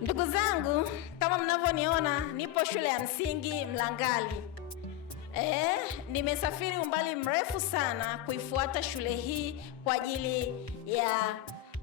Ndugu zangu, kama mnavyoniona nipo shule ya msingi Mlangali. Nimesafiri umbali mrefu sana kuifuata shule hii kwa ajili ya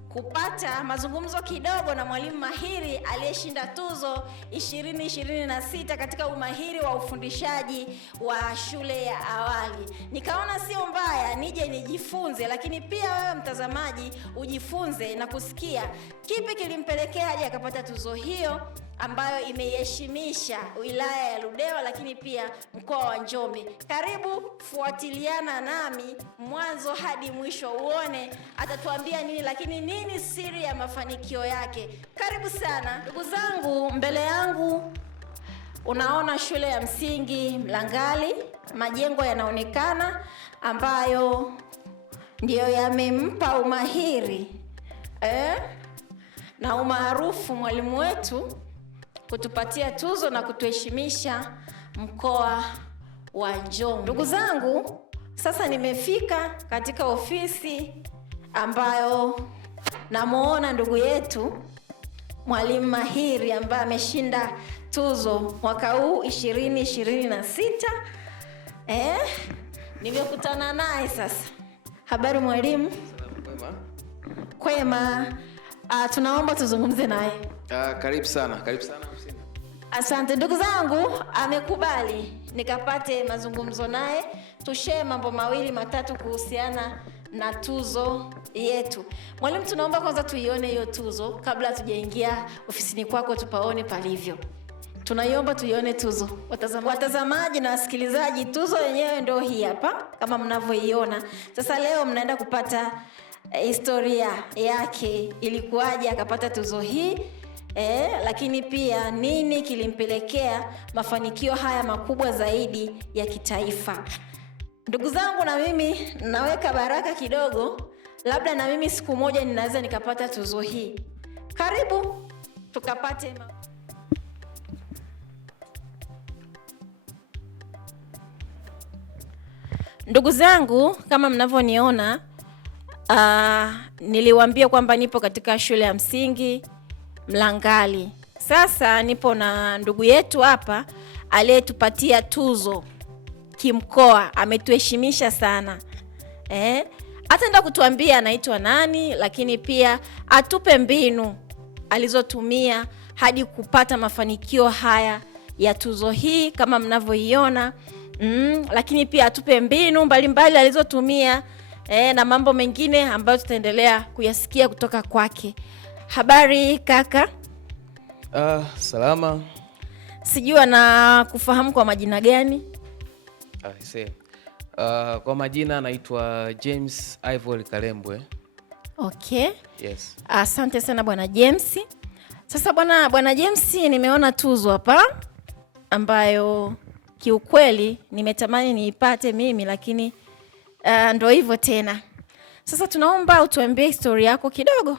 kupata mazungumzo kidogo na mwalimu mahiri aliyeshinda tuzo 2026 katika umahiri wa ufundishaji wa shule ya awali. Nikaona sio mbaya nije nijifunze, lakini pia wewe mtazamaji ujifunze na kusikia kipi kilimpelekea hadi akapata tuzo hiyo ambayo imeiheshimisha wilaya ya Ludewa, lakini pia mkoa wa Njombe. Karibu fuatiliana nami mwanzo hadi mwisho uone atatuambia nini, lakini nini siri ya mafanikio yake. Karibu sana ndugu zangu. Mbele yangu unaona shule ya msingi Mlangali, majengo yanaonekana ambayo ndiyo yamempa umahiri na umaarufu mwalimu wetu kutupatia tuzo na kutuheshimisha mkoa wa Njombe. Ndugu zangu, sasa nimefika katika ofisi ambayo namuona ndugu yetu mwalimu mahiri ambaye ameshinda tuzo mwaka huu 2026. Nimekutana naye sasa. Habari mwalimu? Kwema. Tunaomba tuzungumze naye. Karibu sana. Asante ndugu zangu, amekubali nikapate mazungumzo naye, tushare mambo mawili matatu kuhusiana na tuzo yetu. Mwalimu, tunaomba kwanza tuione hiyo tuzo kabla tujaingia ofisini kwako tupaone palivyo. Tunaiomba tuione tuzo. Watazamaji na wasikilizaji, tuzo yenyewe ndio hii hapa kama mnavyoiona. Sasa leo mnaenda kupata historia yake, ilikuwaje akapata tuzo hii, lakini pia nini kilimpelekea mafanikio haya makubwa zaidi ya kitaifa. Ndugu zangu, na mimi naweka baraka kidogo, labda na mimi siku moja ninaweza nikapata tuzo hii. Karibu tukapate ndugu zangu, kama mnavyoniona niliwaambia kwamba nipo katika shule ya msingi Mlangali. Sasa nipo na ndugu yetu hapa aliyetupatia tuzo kimkoa, ametuheshimisha sana. Ataenda kutuambia anaitwa nani, lakini pia atupe mbinu alizotumia hadi kupata mafanikio haya ya tuzo hii kama mnavyoiona. Lakini pia atupe mbinu mbalimbali alizotumia na mambo mengine ambayo tutaendelea kuyasikia kutoka kwake. Habari kaka? Salama. Sijui na kufahamu kwa majina gani? Kwa majina naitwa James Ivory Kalembwe. Okay. Yes. Asante sana bwana James. Sasa bwana James, nimeona tuzo hapa ambayo kiukweli nimetamani niipate mimi, lakini ndo hivyo tena. Sasa tunaomba utuambie historia yako kidogo.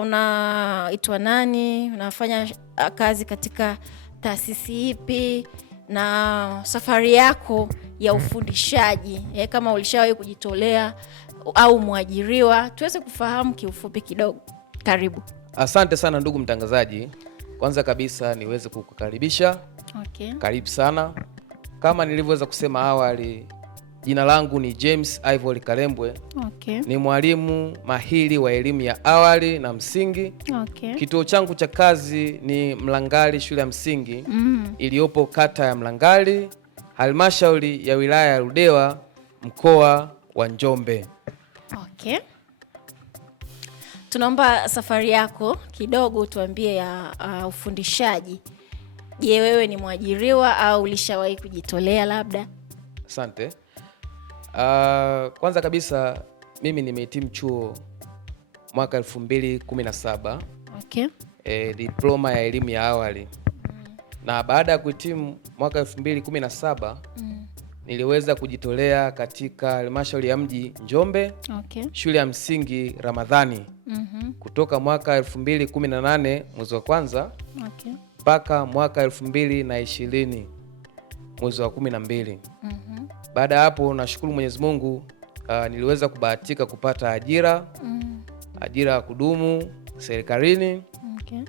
Unaitwa nani? Unafanya kazi katika taasisi ipi? Na safari yako ya ufundishaji, kama ulishawahi kujitolea au mwajiriwa, tuweze kufahamu kiufupi kidogo. Karibu. Asante sana ndugu mtangazaji. Kwanza kabisa niweze kukukaribisha. Okay. Karibu sana. Kama nilivyoweza kusema awali, jina langu ni James Ivory Kalembwe. Okay. Ni mwalimu mahiri wa elimu ya awali na msingi. Okay. Kituo changu cha kazi ni Mlangali shule ya msingi iliyopo kata ya Mlangali, halmashauri ya wilaya ya Ludewa, mkoa wa Njombe. Okay. Tunaomba safari yako kidogo tuambie ya ufundishaji. Je, wewe ni mwajiriwa au ulishawahi kujitolea labda? Asante. Kwanza kabisa mimi nimehitimu chuo mwaka 2017. Okay. Diploma ya elimu ya awali. Na baada ya kuhitimu mwaka 2017 niliweza kujitolea katika halmashauri ya mji Njombe. Okay. Shule ya msingi Ramadhani. Kutoka mwaka 2018 mwezi wa kwanza. Okay. Mpaka mwaka 2020 mwezi wa 12. Baada ya hapo nashukuru Mwenyezi Mungu, niliweza kubahatika kupata ajira ya kudumu serikalini Okay.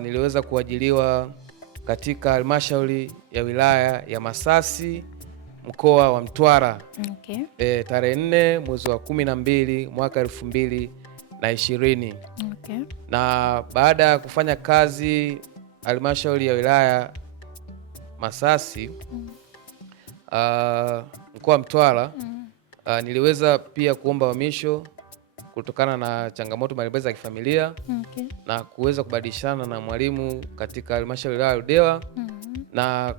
Niliweza kuajiliwa katika halmashauri ya wilaya ya Masasi, mkoa wa Mtwara. Okay. Tarehe 4 mwezi wa 12 mwaka 2020. Okay. Na baada ya kufanya kazi halmashauri ya wilaya Masasi, mkoa wa Mtwara, niliweza pia kuomba uhamisho kutokana na changamoto mbalimbali za kifamilia. Okay. Na kuweza kubadilishana na mwalimu katika halmashauri ya wilaya Ludewa, na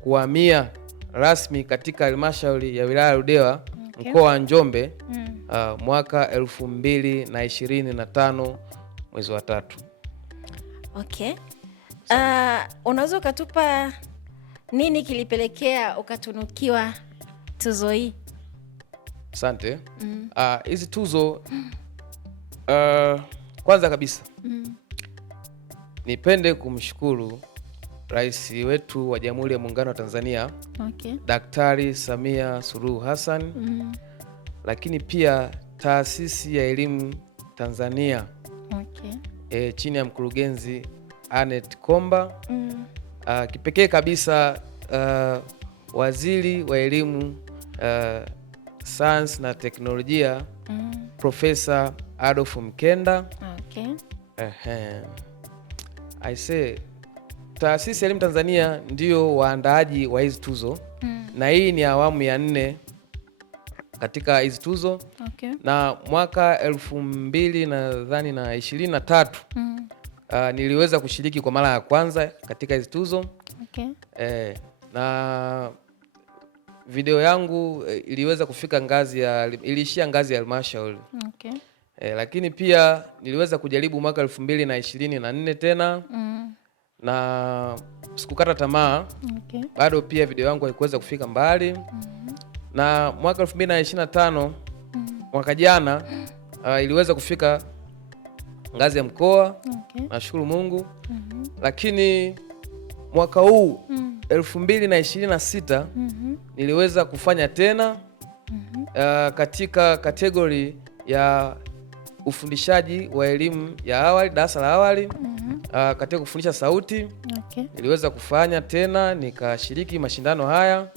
kuhamia rasmi katika halmashauri ya wilaya Ludewa, okay, mkoa wa Njombe, mwaka 2025 mwezi wa 3. Okay. Unaweza ukatupa nini kilipelekea ukatunukiwa tuzo hii? Asante. Hizi tuzo, kwanza kabisa nipende kumshukuru Rais wetu wa Jamhuri ya Muungano wa Tanzania, okay, Daktari Samia Suluhu Hassan, lakini pia Taasisi ya Elimu Tanzania, okay, chini ya mkurugenzi Anet Komba, kipekee kabisa Waziri wa Elimu, Sayansi na Teknolojia, Profesa Adolf Mkenda. Okay. I say Taasisi ya Elimu Tanzania ndio waandaaji wa hizi tuzo, na hii ni awamu ya 4 katika hizi tuzo. Okay. Na mwaka 2023 niliweza kushiriki kwa mara ya kwanza katika hizi tuzo. Okay. Na video yangu iliweza kufika iliishia ngazi ya halmashauri. Okay. Lakini pia niliweza kujaribu mwaka 2024 tena, na sikukata tamaa. Okay. Bado pia video yangu haikuweza kufika mbali. Na mwaka 2025, mwaka jana, iliweza kufika ngazi ya mkoa. Okay. Nashukuru Mungu. Lakini mwaka huu 2026 niliweza kufanya tena katika kategori ya ufundishaji wa elimu ya awali, darasa la awali, katika kufundisha sauti. Okay. Niliweza kufanya tena, nikashiriki mashindano haya.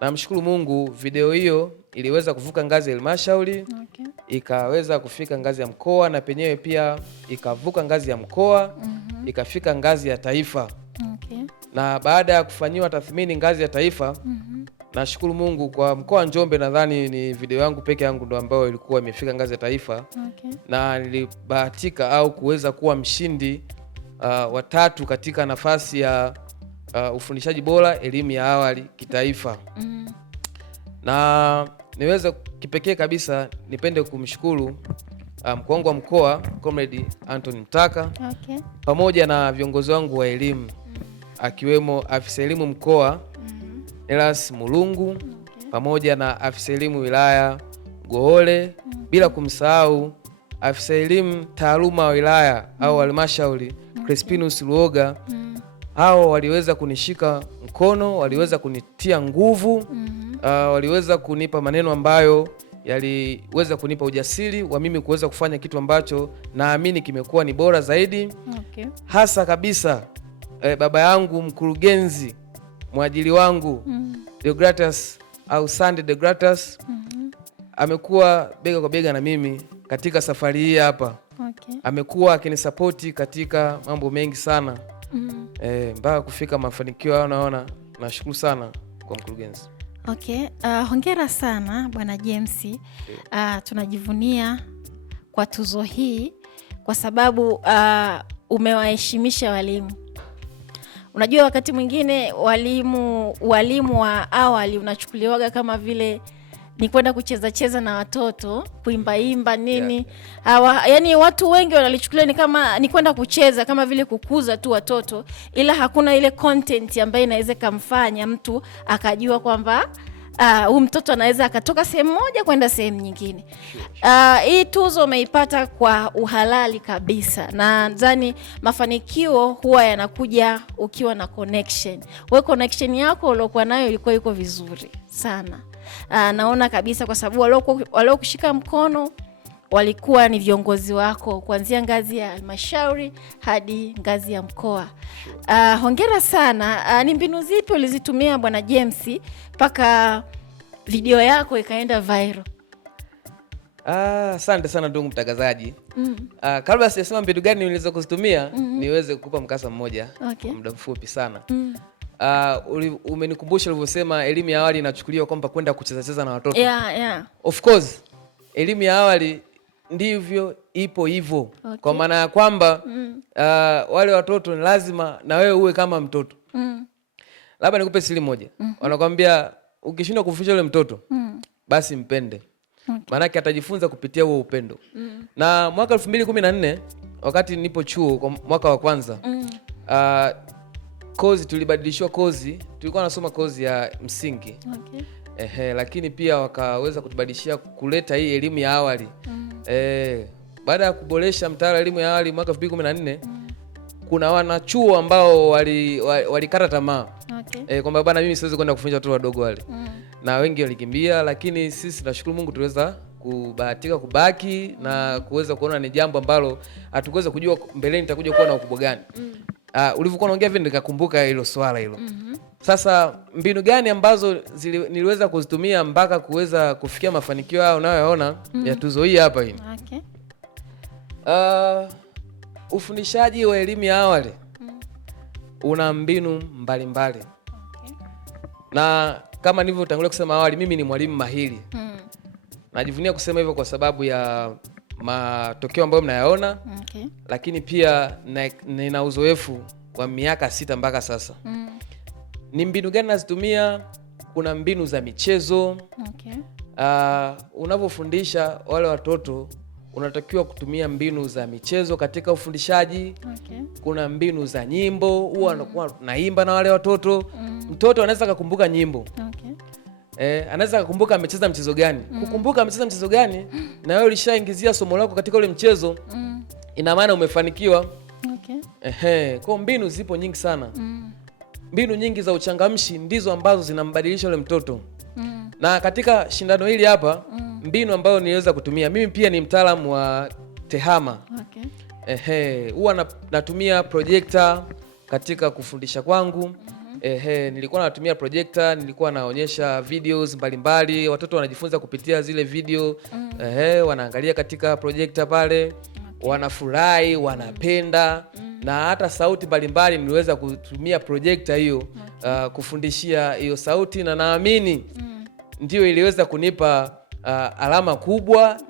Namshukuru Mungu, video hiyo iliweza kuvuka ngazi ya halmashauri. Okay. Ikaweza kufika ngazi ya mkoa, na penyewe pia ikavuka ngazi ya mkoa, ikafika ngazi ya taifa. Okay. Na baada ya kufanyiwa tathmini ngazi ya taifa, nashukuru Mungu, kwa mkoa wa Njombe nadhani ni video yangu peke yangu ndo ambayo ilikuwa imefika ngazi ya taifa. Okay. Na nilibahatika au kuweza kuwa mshindi wa 3 katika nafasi ya ufundishaji bora elimu ya awali kitaifa. Na niweza kipekee kabisa nipende kumshukuru mkuu wangu wa mkoa Comrade Anthony Mtaka, okay, pamoja na viongozi wangu wa elimu, akiwemo afisa elimu mkoa Elas Mulungu, okay, pamoja na afisa elimu wilaya Goole, bila kumsahau afisa elimu taaluma wa wilaya au halmashauri Crispinus Luoga. Hao waliweza kunishika mkono, waliweza kunitia nguvu, waliweza kunipa maneno ambayo yaliweza kunipa ujasiri wa mimi kuweza kufanya kitu ambacho naamini kimekuwa ni bora zaidi. Okay. Hasa kabisa baba yangu mkurugenzi, mwajili wangu Deogratus au Sande Deogratus, amekuwa bega kwa bega na mimi katika safari hii hapa. Okay. Amekuwa akinisapoti katika mambo mengi sana. Mpaka kufika mafanikio hayo. Naona nashukuru sana kwa mkurugenzi. Okay. Hongera sana Bwana James. Tunajivunia kwa tuzo hii kwa sababu umewaheshimisha walimu. Unajua wakati mwingine walimu wa awali unachukuliwaga kama vile ni kwenda kucheza na watoto, kuimba nini. Yeah. Yani watu wengi wanalichukulia ni kama ni kwenda kucheza, kama vile kukuza tu watoto, ila hakuna ile content ambayo inaweza kumfanya mtu akajua kwamba huyu mtoto anaweza akatoka sehemu moja kwenda sehemu nyingine. Hii tuzo umeipata kwa uhalali kabisa, na nadhani mafanikio huwa yanakuja ukiwa na connection. Wewe connection yako uliokuwa nayo ilikuwa iko vizuri sana. Naona kabisa, kwa sababu waliokushika mkono walikuwa ni viongozi wako kuanzia ngazi ya halmashauri hadi ngazi ya mkoa. Hongera sana. Ni mbinu zipi ulizitumia Bwana James mpaka video yako ikaenda viral? Asante sana ndugu mtangazaji. Kabla sijasema mbinu gani niliweza kuzitumia, niweze kukupa mkasa mmoja kwa muda mfupi sana. Umenikumbusha ulivyosema elimu ya awali inachukuliwa kwamba kwenda kucheza na watoto. Yeah. Of course, elimu ya awali ndivyo ipo hivyo. Kwa maana ya kwamba wale watoto ni lazima na wewe uwe kama mtoto. Labda nikupe siri moja. Wanakuambia ukishindwa kufundisha yule mtoto, basi mpende. Maanake atajifunza kupitia huo upendo. Na mwaka 2014 wakati nipo chuo kwa mwaka wa kwanza, kozi tulibadilishwa kozi, tulikuwa nasoma kozi ya msingi. Lakini pia wakaweza kutubadilishia kuleta hii elimu ya awali. Baada ya kuboresha mtaala elimu ya awali mwaka 2014, kuna wanachuo ambao walikata tamaa. Kwamba bana, mimi siwezi kwenda kufundisha watoto wadogo wale. Na wengi walikimbia, lakini sisi tunashukuru Mungu tuweza kubahatika kubaki na kuweza kuona ni jambo ambalo hatukuweza kujua mbeleni nitakuja kuwa na ukubwa gani. Ulivyokuwa unaongea vile nikakumbuka hilo swala hilo. Sasa mbinu gani ambazo niliweza kuzitumia mpaka kuweza kufikia mafanikio hayo unayoyaona ya tuzo hii hapa hii? Ufundishaji wa elimu ya awali una mbinu mbalimbali. Na kama nilivyotangulia kusema awali, mimi ni mwalimu mahiri. Najivunia kusema hivyo kwa sababu ya matokeo ambayo mnayaona. Lakini pia nina uzoefu wa miaka 6 mpaka sasa. Ni mbinu gani nazitumia? Kuna mbinu za michezo. Unavyofundisha wale watoto unatakiwa kutumia mbinu za michezo katika ufundishaji. Kuna mbinu za nyimbo, huwa anakuwa naimba na wale watoto. Mtoto anaweza kukumbuka nyimbo. Anaweza kukumbuka amecheza mchezo gani. Kukumbuka amecheza mchezo gani na wewe ulishaingizia somo lako katika ule mchezo, ina maana umefanikiwa. Kwa mbinu zipo nyingi sana. Mbinu nyingi za uchangamshi ndizo ambazo zinambadilisha ule mtoto. Na katika shindano hili hapa, mbinu ambayo niliweza kutumia, mimi pia ni mtaalamu wa tehama. Huwa natumia projector katika kufundisha kwangu. Nilikuwa natumia projector, nilikuwa naonyesha videos mbalimbali, watoto wanajifunza kupitia zile video. Wanaangalia katika projector pale, wanafurahi, wanapenda. Na hata sauti mbalimbali niliweza kutumia projector hiyo kufundishia hiyo sauti, na naamini ndio iliweza kunipa alama kubwa,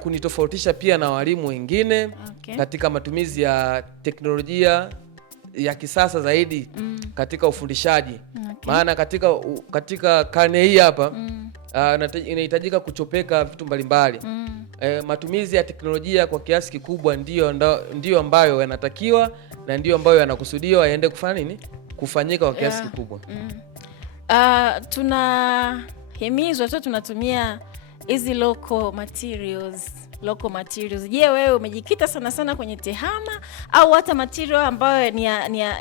kunitofautisha pia na walimu wengine katika matumizi ya teknolojia ya kisasa zaidi katika ufundishaji. Maana katika karne hii hapa inahitajika kuchopeka vitu mbalimbali. Matumizi ya teknolojia kwa kiasi kikubwa ndio ambayo yanatakiwa na ndio ambayo yanakusudiwa yaende kufanya nini? Kufanyika kwa kiasi kikubwa. Tunahimizwa tu tunatumia hizi local materials. Je, wewe umejikita sana kwenye tehama au hata material ambayo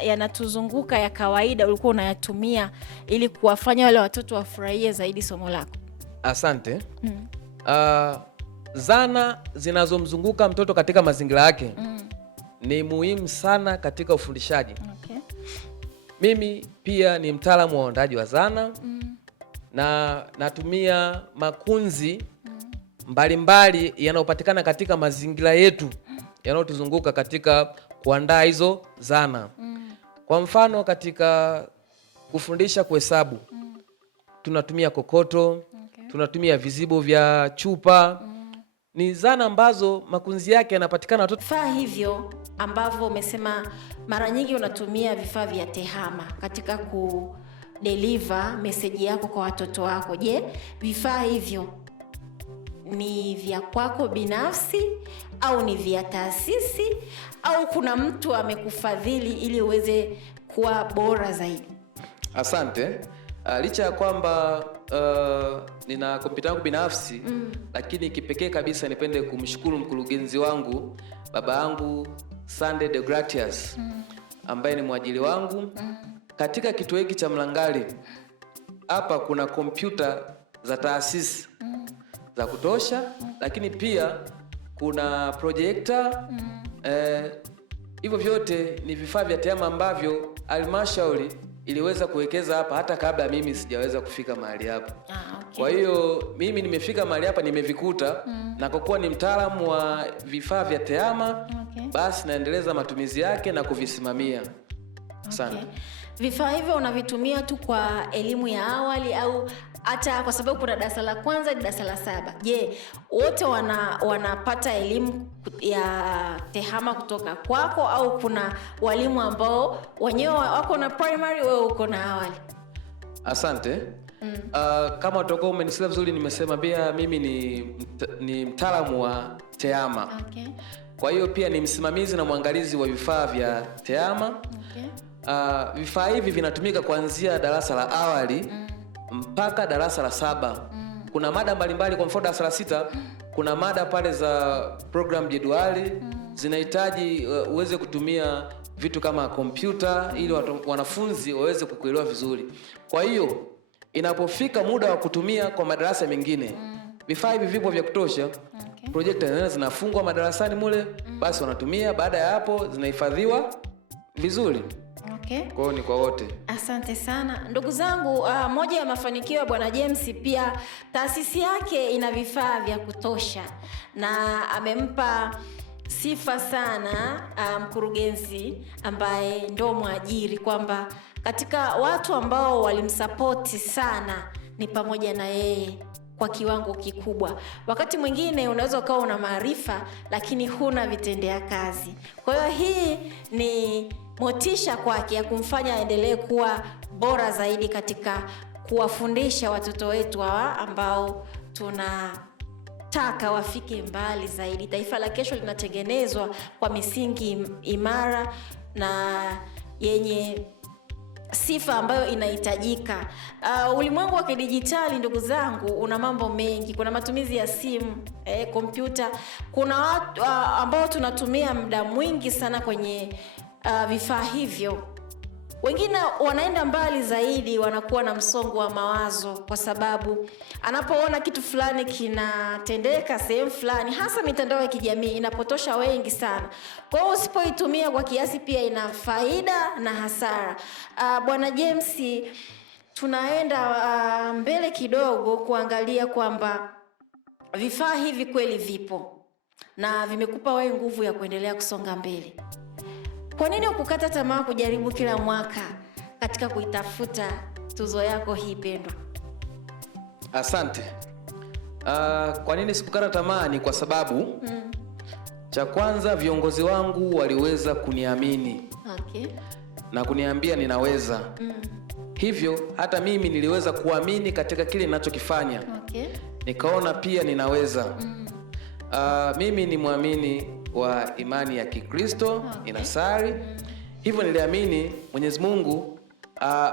yanatuzunguka ya kawaida ulikuwa unayatumia ili kuwafanya wale watoto wafurahie zaidi somo lako? Asante. Zana zinazomzunguka mtoto katika mazingira yake ni muhimu sana katika ufundishaji. Mimi pia ni mtaalamu wa uandaji wa zana na natumia makunzi mbalimbali yanayopatikana katika mazingira yetu yanayotuzunguka katika kuandaa hizo zana. Kwa mfano katika kufundisha kuhesabu, tunatumia kokoto, tunatumia vizibo vya chupa. Ni zana ambazo makunzi yake yanapatikana watoto. Vifaa hivyo ambavyo umesema mara nyingi unatumia vifaa vya tehama katika kudeliver message yako kwa watoto wako. Je, vifaa hivyo ni vya kwako binafsi au ni vya taasisi au kuna mtu amekufadhili ili uweze kuwa bora zaidi? Asante. Licha ya kwamba nina kompyuta yangu binafsi, lakini kipekee kabisa nipende kumshukuru mkurugenzi wangu, baba yangu Sunday De Gratias, ambaye ni mwajili wangu. Katika kituo hiki cha Mlangali hapa kuna kompyuta za taasisi za kutosha, lakini pia kuna projector. Hivyo vyote ni vifaa vya TEHAMA ambavyo halmashauri iliweza kuwekeza hapa hata kabla mimi sijaweza kufika mahali hapa. Okay. Kwa hiyo mimi nimefika mahali hapa nimevikuta, na kwa kuwa ni mtaalamu wa vifaa vya TEHAMA, basi naendeleza matumizi yake na kuvisimamia. Asante. Okay. Vifaa hivyo unavitumia tu kwa elimu ya awali au hata kwa sababu kuna darasa la kwanza hadi darasa la 7? Je, wote wanapata elimu ya TEHAMA kutoka kwako au kuna walimu ambao wenyewe wako na primary, wewe uko na awali? Asante. Kama utakuwa umenisikia vizuri, nimesema pia mimi ni mtaalamu wa TEHAMA. Okay. Kwa hiyo pia ni msimamizi na mwangalizi wa vifaa vya TEHAMA. Okay. Vifaa hivi vinatumika kuanzia darasa la awali mpaka darasa la 7. Kuna mada mbalimbali, kwa mfano darasa la 6 kuna mada pale za program jedwali zinahitaji uweze kutumia vitu kama kompyuta ili wanafunzi waweze kukuelewa vizuri. Kwa hiyo inapofika muda wa kutumia kwa madarasa mengine, vifaa hivi vipo vya kutosha. Okay. Projector zinafungwa madarasani mule, basi wanatumia. Baada ya hapo zinahifadhiwa vizuri. Okay. Kwa hiyo ni kwa wote. Asante sana ndugu zangu. Moja ya mafanikio ya Bwana James, pia taasisi yake ina vifaa vya kutosha, na amempa sifa sana mkurugenzi ambaye ndo mwajiri, kwamba katika watu ambao walimsapoti sana ni pamoja na yeye kwa kiwango kikubwa. Wakati mwingine unaweza ukawa una maarifa lakini huna vitendea kazi. Kwa hiyo hii ni motisha kwake ya kumfanya aendelee kuwa bora zaidi katika kuwafundisha watoto wetu hawa ambao tunataka wafike mbali zaidi. Taifa la kesho linatengenezwa kwa misingi imara na yenye sifa ambayo inahitajika. Ulimwengu wa kidijitali ndugu zangu una mambo mengi. Kuna matumizi ya simu, kompyuta. Kuna watu ambao tunatumia muda mwingi sana kwenye vifaa hivyo. Wengine wanaenda mbali zaidi, wanakuwa na msongo wa mawazo kwa sababu anapoona kitu fulani kinatendeka sehemu fulani, hasa mitandao ya kijamii inapotosha wengi sana. Kwa hiyo usipoitumia kwa kiasi, pia ina faida na hasara. Bwana James, tunaenda mbele kidogo kuangalia kwamba vifaa hivi kweli vipo na vimekupa wewe nguvu ya kuendelea kusonga mbele. Kwa nini ukukata tamaa kujaribu kila mwaka katika kuitafuta tuzo yako hii pendwa? Asante. Kwa nini sikukata tamaa? Ni kwa sababu cha kwanza, viongozi wangu waliweza kuniamini. Okay. Na kuniambia ninaweza. Hivyo hata mimi niliweza kuamini katika kile ninachokifanya. Okay. Nikaona pia ninaweza. Mimi ni muamini wa imani ya Kikristo. Okay. Ninasali. Hivyo niliamini Mwenyezi Mungu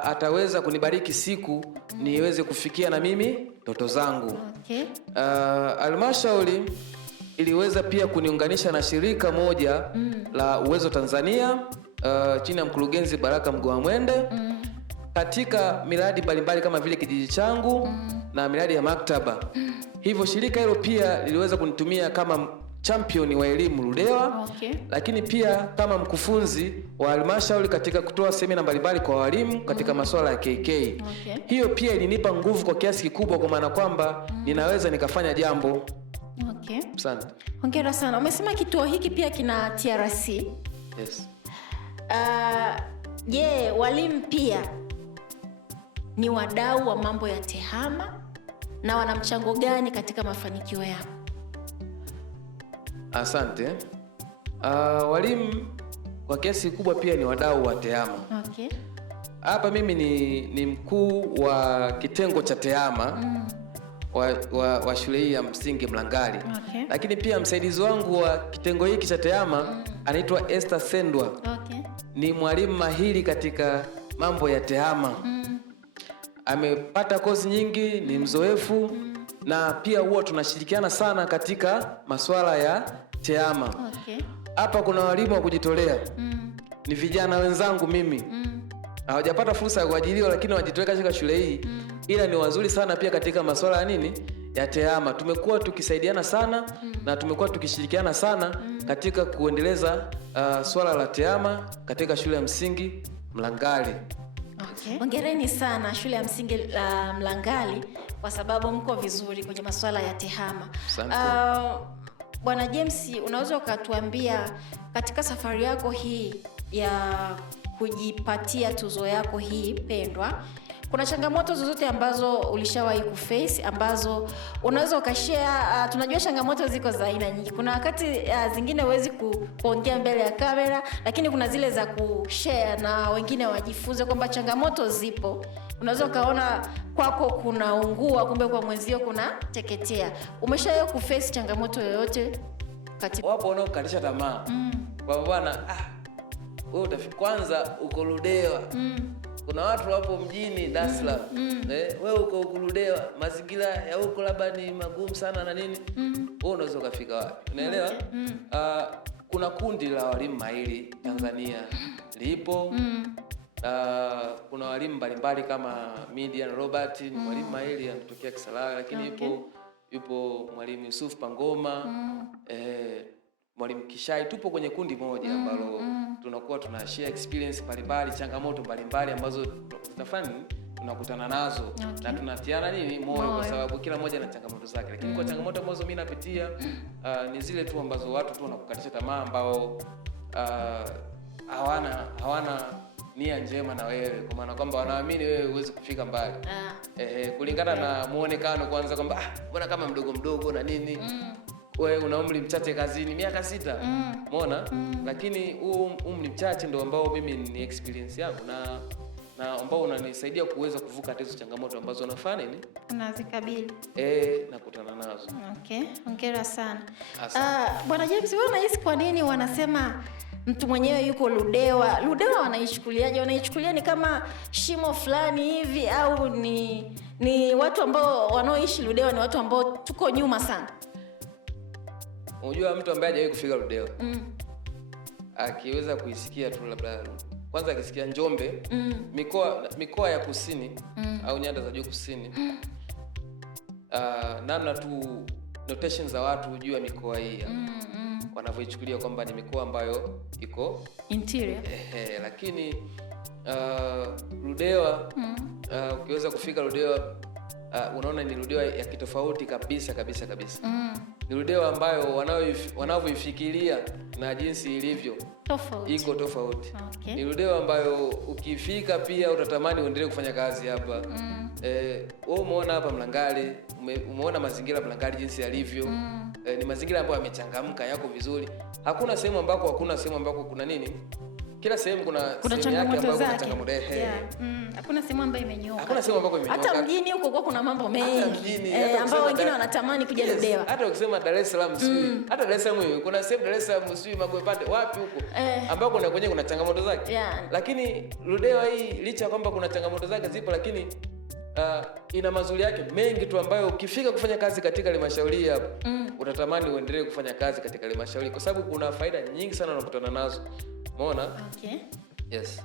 ataweza kunibariki siku niweze kufikia na mimi ndoto zangu. Okay. Halmashauri iliweza pia kuniunganisha na shirika moja la Uwezo Tanzania chini ya mkurugenzi Baraka Mgwamwende katika miradi mbalimbali kama vile kijiji changu na miradi ya maktaba. Hivyo shirika hilo pia liliweza kunitumia kama champion wa elimu Ludewa. Okay. Lakini pia kama mkufunzi wa halmashauri katika kutoa semina mbalimbali kwa walimu katika masuala ya KK. Okay. Hiyo pia ilinipa nguvu kwa kiasi kikubwa, kwa maana kwamba ninaweza nikafanya jambo. Okay. Asante. Hongera sana. Umesema kituo hiki pia kina TRC. Yes. Je, walimu pia ni wadau wa mambo ya TEHAMA na wana mchango gani katika mafanikio yako? Asante. Walimu kwa kiasi kubwa pia ni wadau wa TEHAMA. Okay. Hapa mimi ni mkuu wa kitengo cha TEHAMA wa shule hii ya msingi Mlangali. Okay. Lakini pia msaidizi wangu wa kitengo hiki cha TEHAMA anaitwa Esther Sendwa. Okay. Ni mwalimu mahiri katika mambo ya TEHAMA. Amepata kozi nyingi, ni mzoefu na pia huwa tunashirikiana sana katika masuala ya TEHAMA. Okay. Hapa kuna walimu wa kujitolea. Ni vijana wenzangu mimi. Hawajapata fursa ya kuajiriwa lakini wajitolea katika shule hii. Ila ni wazuri sana pia katika masuala ya nini? ya TEHAMA tumekuwa tukisaidiana sana na tumekuwa tukishirikiana sana katika kuendeleza swala la TEHAMA katika shule ya msingi Mlangali. Okay. Hongereni sana shule ya msingi la Mlangali kwa sababu mko vizuri kwenye masuala ya TEHAMA. Bwana James, unaweza ukatuambia katika safari yako hii ya kujipatia tuzo yako hii pendwa, kuna changamoto zozote ambazo ulishawahi kuface ambazo unaweza ukashare? Tunajua changamoto ziko za aina nyingi. Kuna wakati zingine huwezi kuongea mbele ya kamera, lakini kuna zile za kushare na wengine wajifunze kwamba changamoto zipo. Unaweza ukaona kwako kuna ungua, kumbe kwa mwenzio kuna teketea. Umeshawahi kuface changamoto yoyote katika? Wapo wanaokatisha tamaa. Kwa bwana wewe kwanza uko Ludewa. Kuna watu wapo mjini Dar es Salaam. Wewe uko Ludewa, mazingira ya huko labda ni magumu sana na nini. Wewe unaweza kufika wapi? Unaelewa? Kuna kundi la walimu mahiri Tanzania lipo. Kuna walimu mbalimbali kama Midian Robert, ni mwalimu mahiri anatokea Kisarawe, lakini yupo mwalimu Yusuf Pangoma, mwalimu Kishai. Tupo kwenye kundi moja ambalo tunakuwa tunashare experience mbalimbali, changamoto mbalimbali ambazo tunakutana nazo na tunatiana moyo kwa sababu kila mmoja na changamoto zake. Lakini kwa changamoto ambazo mimi napitia ni zile tu ambazo watu tu wanakukatisha tamaa, ambao hawana nia njema na wewe, kwa maana kwamba wanaamini wewe huwezi kufika mbali. Kulingana na muonekano kwanza, kwamba mbona kama mdogo na nini. Wewe una umri mchache kazini, miaka 6. Umeona? Lakini huu umri mchache ndio ambao mimi ni experience yangu na ambao unanisaidia kuweza kuvuka hizo changamoto ambazo unafanya unazikabili. Nakutana nazo. Okay, hongera sana. Bwana James, wewe unahisi kwa nini wanasema mtu mwenyewe yuko Ludewa? Ludewa wanaichukuliaje? Wanaichukulia ni kama shimo fulani hivi, au ni watu ambao wanaoishi Ludewa ni watu ambao tuko nyuma sana? Unajua mtu ambaye hajawahi kufika Ludewa akiweza kuisikia tu, labda kwanza akisikia Njombe, mikoa ya kusini au nyanda za juu kusini, namna tu notation za watu juu ya mikoa hii wanavyoichukulia kwamba ni mikoa ambayo iko interior. Lakini Ludewa, ukiweza kufika Ludewa, unaona ni Ludewa ya kitofauti kabisa. Ni Ludewa ambayo wanavyoifikiria na jinsi ilivyo iko tofauti. Okay. Ni Ludewa ambayo ukifika pia utatamani uendelee kufanya kazi hapa. Wewe umeona hapa Mlangali, umeona mazingira Mlangali jinsi yalivyo. Ni mazingira ambayo yamechangamka, yako vizuri. Hakuna sehemu ambako kuna nini. Kila sehemu kuna sehemu yake ambayo kuna changamoto. Hakuna sehemu ambayo imenyoka. Hata mjini huko kuna mambo mengi ambao wengine wanatamani kuja Ludewa. Hata ukisema Dar es Salaam hata Dar es Salaam kuna sehemu Dar es Salaam Magwepande wapi huko ambako kuna changamoto zake. Lakini Ludewa hii licha kwamba kuna changamoto zake zipo, lakini ina mazuri yake mengi tu, ambayo ukifika kufanya kazi katika halmashauri hapo utatamani uendelee kufanya kazi katika halmashauri, kwa sababu kuna faida nyingi sana unakutana nazo. Umeona? Okay. Yes.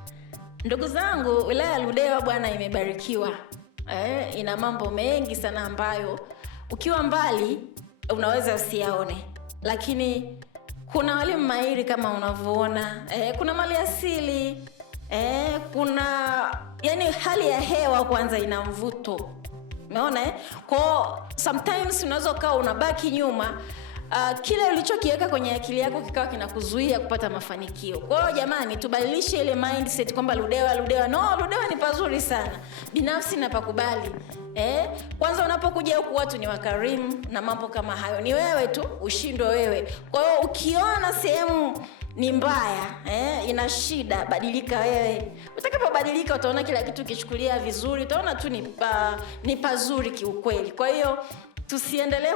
Ndugu zangu, wilaya ya Ludewa bwana imebarikiwa. Ina mambo mengi sana ambayo ukiwa mbali unaweza usiyaone. Lakini kuna walimu mahiri kama unavyoona. Kuna mali asili. Kuna hali ya hewa kwanza ina mvuto. Umeona Kwa sometimes unaweza kaa unabaki nyuma. Kile ulichokiweka kwenye akili yako kikawa kinakuzuia kupata mafanikio. Kwa hiyo jamani, tubadilishe ile mindset kwamba Ludewa Ludewa ni pazuri sana. Binafsi napakubali. Kwanza unapokuja huku watu ni wakarimu na mambo kama hayo. Ni wewe tu ushindwe wewe. Kwa hiyo ukiona sehemu ni mbaya, ina shida, badilika wewe. Utakapobadilika utaona kila kitu kichukulia vizuri, utaona tu ni pazuri kiukweli. Kwa hiyo tusiendelee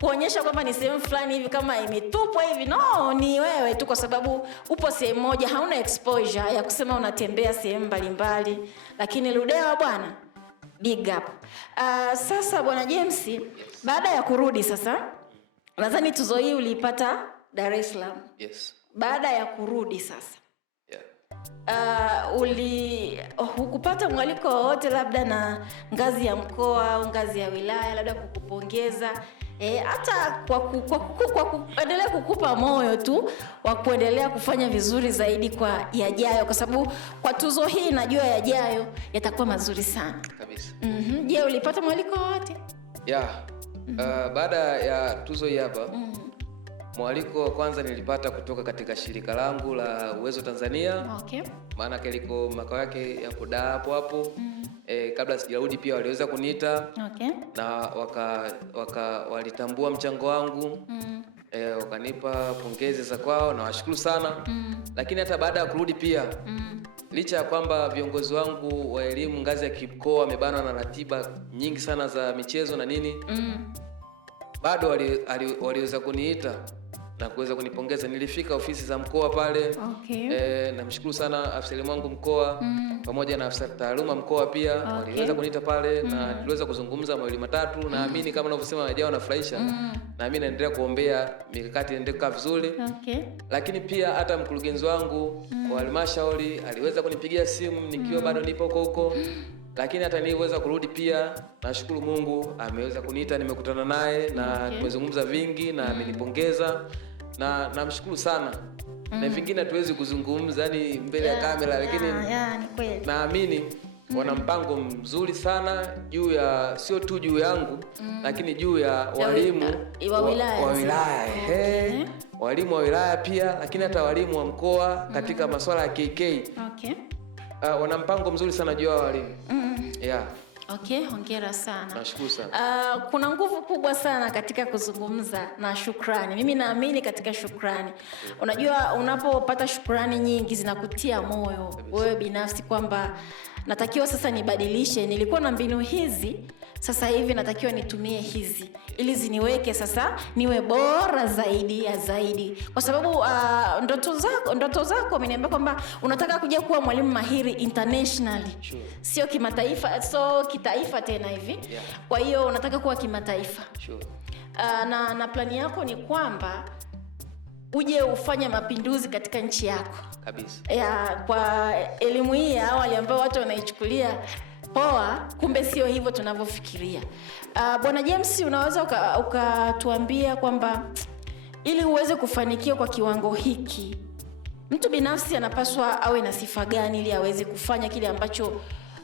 kuonyesha kwamba ni sehemu fulani hivi kama imetupwa hivi. No, ni wewe tu, kwa sababu upo sehemu moja, hauna exposure ya kusema unatembea sehemu mbalimbali. Lakini Ludewa bwana, big up. Sasa bwana James, baada ya kurudi sasa, nadhani tuzo hii uliipata Dar es Salaam. Yes. Baada ya kurudi sasa, hukupata mwaliko wowote labda na ngazi ya mkoa au ngazi ya wilaya labda kukupongeza hata kwa kuendelea kukupa moyo tu wa kuendelea kufanya vizuri zaidi kwa yajayo, kwa sababu kwa tuzo hii najua yajayo yatakuwa mazuri sana kabisa. Je, ulipata mwaliko wote? Baada ya tuzo hii hapa mwaliko wa kwanza nilipata kutoka katika shirika langu la Uwezo Tanzania. Okay. Maana keliko makao yake yapo hapo. Kabla sijarudi pia waliweza kuniita. Okay. Na walitambua mchango wangu. Wakanipa pongezi za kwao na washukuru sana. Lakini hata baada ya kurudi pia licha ya kwamba viongozi wangu wa elimu ngazi ya kimkoa wamebana na ratiba nyingi sana za michezo na nini, bado waliweza kuniita na kuweza kunipongeza. Nilifika ofisi za mkoa pale. Okay. Namshukuru sana afisa elimu wangu mkoa pamoja na afisa taaluma mkoa pia. Okay. Waliweza kuniita pale na tuliweza kuzungumza mawili matatu. Naamini kama unavyosema wajao nafurahisha. Naamini naendelea kuombea mikakati iendelee kukaa vizuri. Okay. Lakini pia hata mkurugenzi wangu wa halmashauri aliweza kunipigia simu nikiwa bado nipo huko. Lakini hata niliweza kurudi pia, nashukuru Mungu ameweza kuniita, nimekutana naye na tumezungumza vingi na amenipongeza na namshukuru sana. Na vingine hatuwezi kuzungumza yani mbele ya kamera, lakini ni kweli. Naamini wana mpango mzuri sana juu ya sio tu juu yangu lakini juu ya walimu wa wilaya. Okay. Walimu wa wilaya pia, lakini hata walimu wa mkoa katika masuala ya KK. Okay. Wana mpango mzuri sana juu ya walimu. Okay, hongera sana. Nashukuru sana. Kuna nguvu kubwa sana katika kuzungumza na shukrani. Mimi naamini katika shukrani. Unajua unapopata shukrani nyingi zinakutia moyo wewe binafsi kwamba natakiwa sasa nibadilishe, nilikuwa na mbinu hizi, sasa hivi natakiwa nitumie hizi ili ziniweke sasa niwe bora zaidi ya zaidi. Kwa sababu ndoto zako umeniambia kwamba unataka kuja kuwa mwalimu mahiri internationally. Sure. Sio kimataifa, so kitaifa tena hivi. Yeah. Kwa hiyo unataka kuwa kimataifa. Sure. Na plani yako ni kwamba uje ufanye mapinduzi katika nchi yako. Kabisa. Kwa elimu hii ya awali ambayo watu wanaichukulia poa, kumbe sio hivyo tunavyofikiria. Bwana James, unaweza ukatuambia kwamba ili uweze kufanikiwa kwa kiwango hiki, mtu binafsi anapaswa awe na sifa gani ili aweze kufanya kile ambacho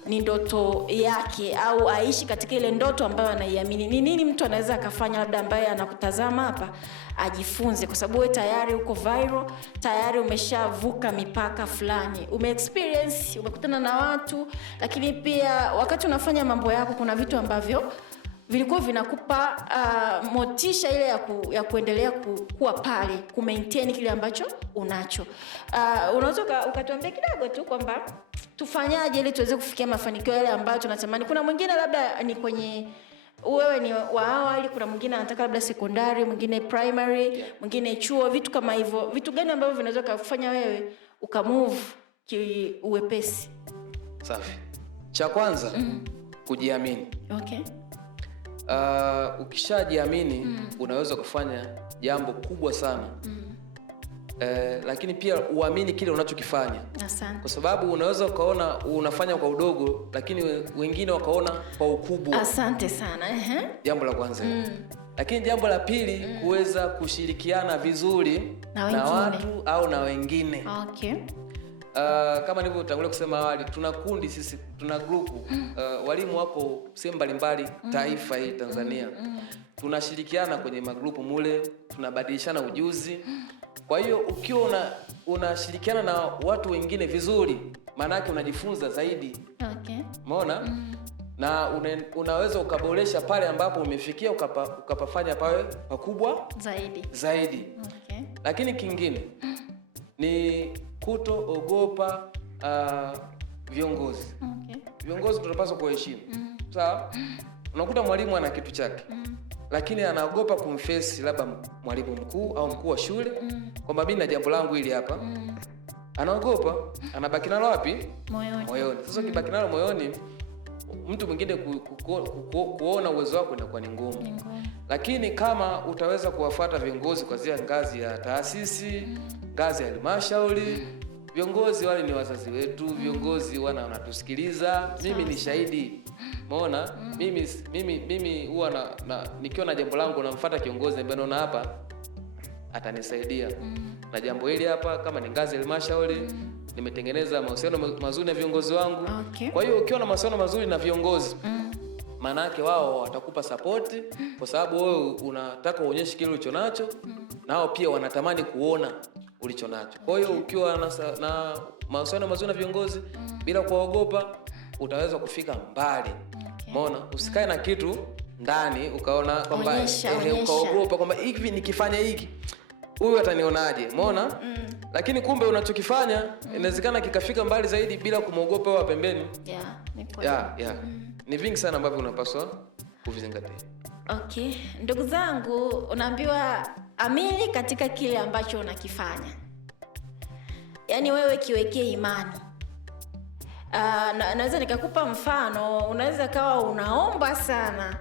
ni ndoto yake au aishi katika ile ndoto ambayo anaiamini? Ni nini mtu anaweza akafanya labda ambaye anakutazama hapa ajifunze, kwa sababu wewe tayari uko viral, tayari umeshavuka mipaka fulani, umeexperience, umekutana na watu, lakini pia wakati unafanya mambo yako kuna vitu ambavyo vilikuwa vinakupa motisha ile ya kuendelea kuwa pale, kumaintain kile ambacho unacho. Unaweza ukatuambia kidogo tu kwamba tufanyaje ili tuweze kufikia mafanikio yale ambayo tunatamani? Kuna mwingine labda ni kwenye wewe ni wa awali, kuna mwingine anataka labda sekondari, mwingine primary, mwingine chuo, vitu kama hivyo. Vitu gani ambavyo vinaweza kufanya wewe ukamove kiuwepesi? Safi. Cha kwanza kujiamini. Okay. Ukishajiamini unaweza kufanya jambo kubwa sana. Lakini pia uamini kile unachokifanya. Asante. Kwa sababu unaweza ukaona unafanya kwa udogo lakini wengine wakaona kwa ukubwa. Asante sana. Jambo la kwanza. Lakini jambo la pili, kuweza kushirikiana vizuri na watu au na wengine. Okay. Kama nilivyotangulia kusema awali, tuna kundi sisi, tuna grupu walimu wako sehemu mbalimbali taifa hii Tanzania. Tunashirikiana kwenye magrupu mule, tunabadilishana ujuzi. Kwa hiyo ukiwa unashirikiana na watu wengine vizuri, maana yake unajifunza zaidi. Okay. Umeona? Na unaweza ukaboresha pale ambapo umefikia, ukapafanya pawe pakubwa zaidi. Okay. Lakini kingine ni kutoogopa viongozi. Okay. Viongozi tunapaswa kuheshimu. Sawa? Unakuta mwalimu ana kitu chake. Lakini anaogopa kumface labda mwalimu mkuu au mkuu wa shule kwamba mimi na jambo langu hili hapa. Anaogopa, anabaki nalo wapi? Moyoni. Sasa ukibaki nalo moyoni, mtu mwingine kuona uwezo wako inakuwa ni ngumu. Lakini kama utaweza kuwafuata viongozi kuanzia ngazi ya taasisi, ngazi ya halmashauri, viongozi wale ni wazazi wetu, viongozi wanatusikiliza. Mimi ni shahidi. Umeona? Mimi huwa nikiwa na jambo langu namfuata kiongozi ambaye naona hapa atanisaidia. Na jambo hili hapa kama ni ngazi ya halmashauri, nimetengeneza mahusiano mazuri na viongozi wangu. Okay. Kwa hiyo ukiwa na mahusiano mazuri na viongozi, maana yake wao watakupa support kwa sababu wewe unataka uonyeshe kile ulicho nacho, nao pia wanatamani kuona ulicho nacho. Kwa hiyo ukiwa na mahusiano mazuri na viongozi bila kuogopa, utaweza kufika mbali. Umeona? Usikae na kitu ndani ukaona kwamba ukaogopa kwamba hivi nikifanya hiki huyu atanionaje. Umeona? Lakini kumbe unachokifanya inawezekana kikafika mbali zaidi bila kumwogopa wewe pembeni. Ni vingi sana ambavyo unapaswa kuvizingatia. Okay, ndugu zangu, unaambiwa amini katika kile ambacho unakifanya. Yaani wewe kiwekee imani. Naweza nikakupa mfano. Unaweza kawa unaomba sana,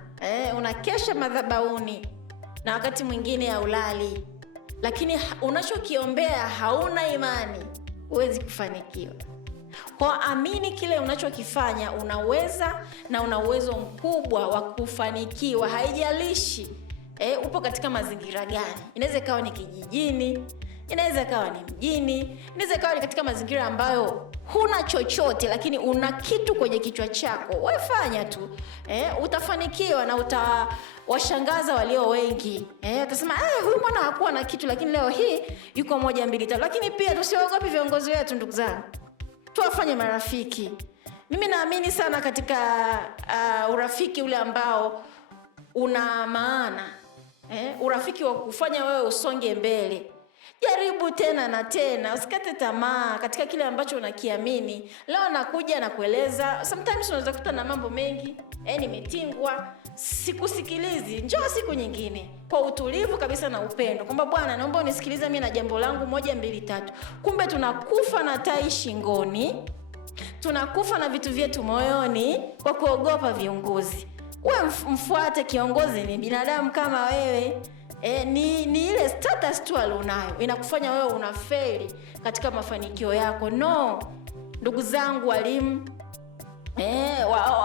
unakesha madhabahuni na wakati mwingine haulali, lakini unachokiombea hauna imani, huwezi kufanikiwa. Kwa amini kile unachokifanya, unaweza na una uwezo mkubwa wa kufanikiwa. Haijalishi upo katika mazingira gani. Inaweza ikawa ni kijijini, inaweza ikawa ni mjini, inaweza ikawa ni katika mazingira ambayo huna chochote lakini una kitu kwenye kichwa chako. Wewe fanya tu. Utafanikiwa na utawashangaza walio wengi. Utasema huyu mwana hakuwa na kitu lakini leo hii yuko 1 2 3. Lakini pia tusiogope viongozi wetu, ndugu zangu. Tuwafanye marafiki. Mimi naamini sana katika urafiki ule ambao una maana. Urafiki wa kufanya wewe usonge mbele. Jaribu tena na tena, usikate tamaa katika kile ambacho unakiamini. Leo nakuja na kueleza, sometimes unaweza kukuta na mambo mengi, nimetingwa, sikusikilizi. Njoo siku nyingine kwa utulivu kabisa na upendo, kwamba bwana, naomba unisikilize mimi na jambo langu 1 2 3. Kumbe tunakufa na tai shingoni, tunakufa na vitu vyetu moyoni kwa kuogopa viongozi. Wewe mfuate kiongozi, ni binadamu kama wewe. Ni ile status tu alionayo inakufanya wewe unafeli katika mafanikio yako. No, ndugu zangu, walimu,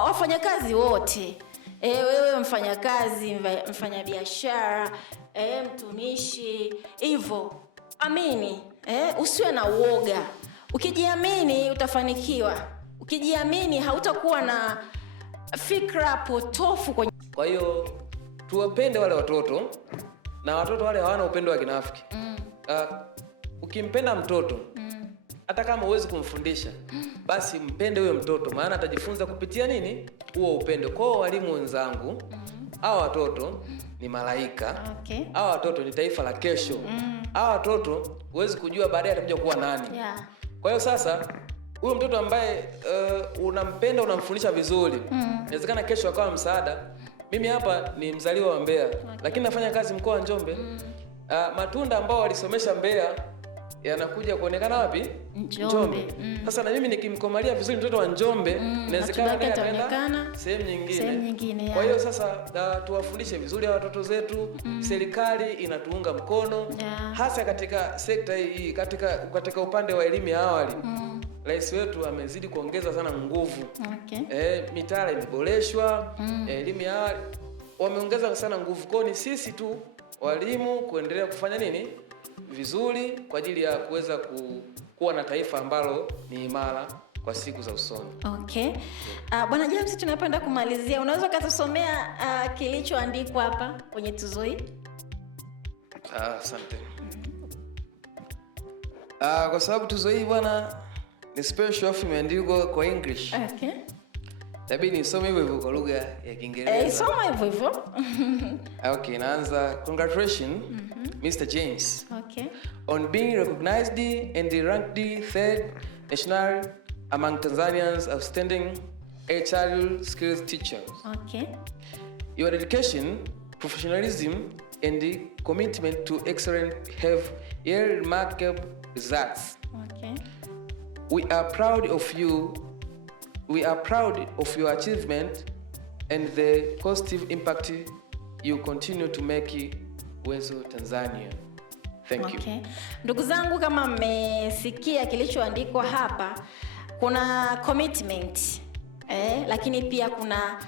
wafanyakazi wote, wewe mfanyakazi, mfanyabiashara, mtumishi, hivyo amini, usiwe na uoga. Ukijiamini utafanikiwa. Ukijiamini hautakuwa na fikra potofu kwenye. Kwa hiyo tuwapende wale watoto, na watoto wale hawana upendo wa kinafiki. Ukimpenda mtoto, hata kama huwezi kumfundisha, basi mpende huyo mtoto, maana atajifunza kupitia nini? Huo upendo. Kwa walimu wenzangu, hawa watoto ni malaika. Okay. Hawa watoto ni taifa la kesho. Hawa watoto huwezi kujua baadaye atakuja kuwa nani. Kwa hiyo sasa huyo mtoto ambaye unampenda, unamfundisha vizuri, inawezekana kesho akawa msaada. Mimi hapa ni mzaliwa wa Mbeya, lakini nafanya kazi mkoa wa Njombe. Matunda ambao walisomesha Mbeya yanakuja kuonekana wapi? Njombe. Sasa na mimi nikimkomalia vizuri mtoto wa Njombe, inawezekana ataenda sehemu nyingine. Kwa hiyo sasa tuwafundishe vizuri watoto zetu. Serikali inatuunga mkono, hasa katika sekta hii, katika upande wa elimu ya awali. Rais wetu amezidi kuongeza sana nguvu. Mitaala imeboreshwa, elimu ya awali wameongeza sana nguvu. Kwa ni sisi tu walimu kuendelea kufanya nini? Vizuri kwa ajili ya kuweza kuwa na taifa ambalo ni imara kwa siku za usoni. Okay. Bwana James, tunapenda kumalizia. Unaweza kutusomea kilichoandikwa hapa kwenye tuzo hii? Asante. Kwa sababu tuzo hii bwana ni special, afu imeandikwa kwa English. Okay. Tabii nisome hivyo kwa lugha ya Kiingereza. Soma hivyo. Okay, naanza. Congratulations, Mr. James. Okay. On being recognized and ranked 3rd national among Tanzania's outstanding HR skills teachers. Okay. Your dedication, professionalism, and commitment to excellence have yield remarkable results. Okay. We are proud of you. We are proud of your achievement and the positive impact you continue to make Uwezo Tanzania. Thank you. Ndugu zangu, kama mmesikia kilichoandikwa hapa, kuna commitment lakini pia kuna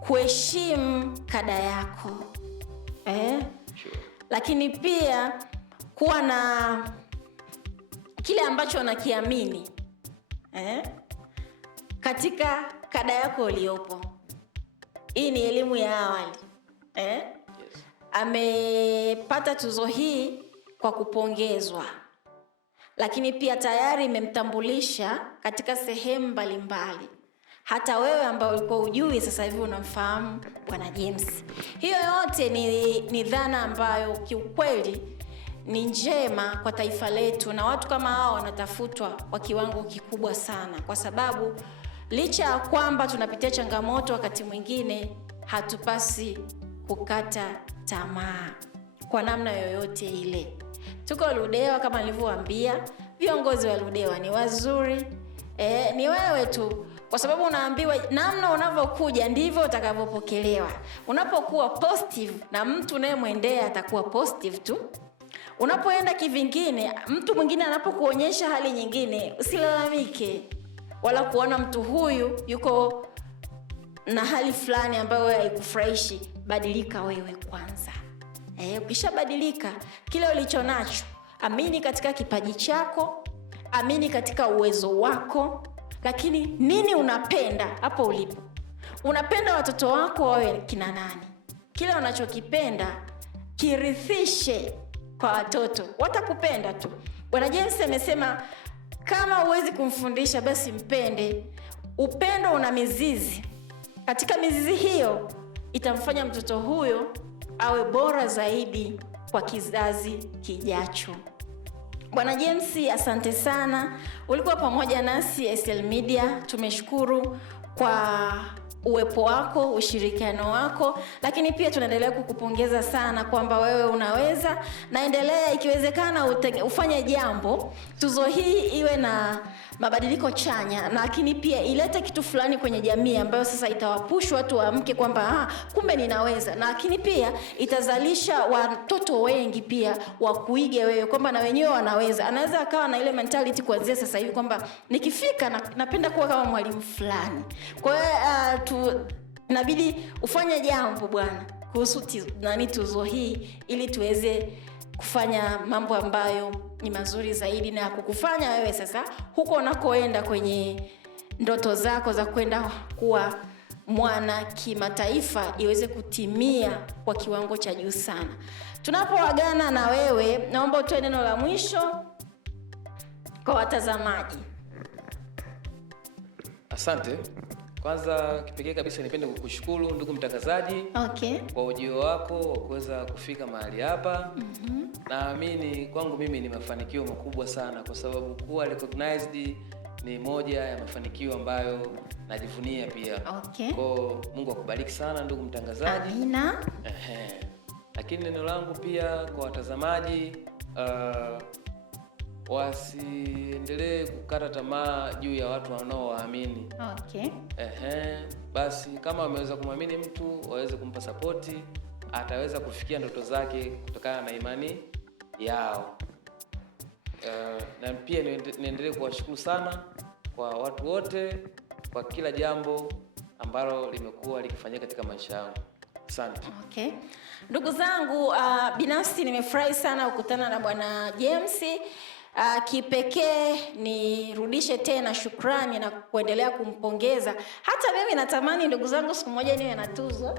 kuheshimu kada yako Sure. Lakini pia kuwa na kile ambacho unakiamini katika kada yako uliopo. Hii ni elimu ya awali Yes. Amepata tuzo hii kwa kupongezwa, lakini pia tayari imemtambulisha katika sehemu mbalimbali. Hata wewe ambao ulikuwa hujui, sasa hivi unamfahamu Bwana James. Hiyo yote ni dhana ambayo kiukweli ni njema kwa taifa letu, na watu kama hao wanatafutwa kwa kiwango kikubwa sana, kwa sababu licha ya kwamba tunapitia changamoto, wakati mwingine hatupasi kukata tamaa kwa namna yoyote ile. Tuko Ludewa, kama nilivyowaambia, viongozi wa Ludewa ni wazuri. Ni wewe tu, kwa sababu unaambiwa namna unavyokuja ndivyo utakavyopokelewa. Unapokuwa positive, na mtu unayemwendea atakuwa positive tu. Unapoenda kivingine, mtu mwingine anapokuonyesha hali nyingine, usilalamike wala kuona mtu huyu yuko na hali fulani ambayo haikufurahishi. Badilika wewe kwanza. Ukishabadilika, kile ulicho nacho, amini katika kipaji chako, amini katika uwezo wako. Lakini nini unapenda hapo ulipo? Unapenda watoto wako wawe kina nani? Kile unachokipenda kirithishe kwa watoto, watakupenda tu. Bwana James amesema kama huwezi kumfundisha, basi mpende. Upendo una mizizi. Katika mizizi hiyo itamfanya mtoto huyo awe bora zaidi kwa kizazi kijacho. Bwana James, asante sana. Ulikuwa pamoja nasi SL Media. Tumeshukuru kwa uwepo wako, ushirikiano wako, lakini pia tunaendelea kukupongeza sana kwamba wewe unaweza. Naendelea, ikiwezekana ufanye jambo, tuzo hii iwe na mabadiliko chanya, lakini pia ilete kitu fulani kwenye jamii ambayo sasa itawapushwa watu waamke kwamba kumbe ninaweza, na lakini pia itazalisha watoto wengi pia wa kuige wewe kwamba na wenyewe wanaweza. Anaweza akawa na ile mentality kuanzia sasa hivi kwamba nikifika napenda kuwa kama mwalimu fulani. Kwa hiyo inabidi ufanye jambo bwana kuhusu tuzo hii, ili tuweze kufanya mambo ambayo ni mazuri zaidi, na kukufanya wewe sasa huko unakoenda kwenye ndoto zako za kwenda kuwa mwana kimataifa iweze kutimia kwa kiwango cha juu sana. Tunapoagana na wewe, naomba utoe neno la mwisho kwa watazamaji. Asante. Kwanza kipekee kabisa nipende kukushukuru ndugu mtangazaji kwa ujio wako wa kuweza kufika mahali hapa. Naamini kwangu mimi ni mafanikio makubwa sana, kwa sababu kuwa recognized ni moja ya mafanikio ambayo najivunia pia. Kwa Mungu akubariki sana ndugu mtangazaji. Amina. Lakini neno langu pia kwa watazamaji, wasiendelee kukata tamaa juu ya watu wanaowaamini. Basi kama wameweza kumwamini mtu, waweze kumpa sapoti, ataweza kufikia ndoto zake kutokana na imani yao. Na pia niendelee kuwashukuru sana kwa watu wote kwa kila jambo ambalo limekuwa likifanyika katika maisha yangu. Asante. Ndugu zangu, binafsi nimefurahi sana kukutana na Bwana James. Kipekee nirudishe tena shukrani na kuendelea kumpongeza. Hata mimi natamani ndugu zangu siku moja niwe na tuzo,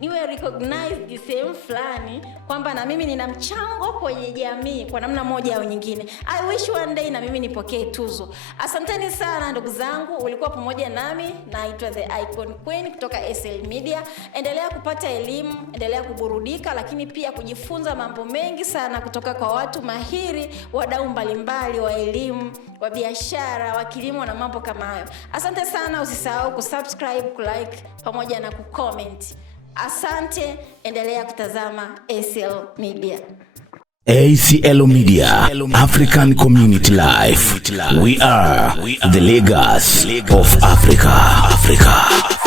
niwe recognized sehemu fulani kwamba na mimi nina mchango kwenye jamii kwa namna moja au nyingine. I wish one day na mimi nipokee tuzo. Asanteni sana ndugu zangu, ulikuwa pamoja nami. Naitwa The Icon Queen kutoka SL Media. Endelea kupata elimu, endelea kuburudika, lakini pia kujifunza mambo mengi sana kutoka kwa watu mahiri, wadau mbalimbali wa elimu, wa biashara, wa kilimo na mambo kama hayo. Asante sana, usisahau kusubscribe, kulike pamoja na kucomment. Asante, endelea kutazama SL Media. ACL Media, African Community Life. We are the Lagos of Africa.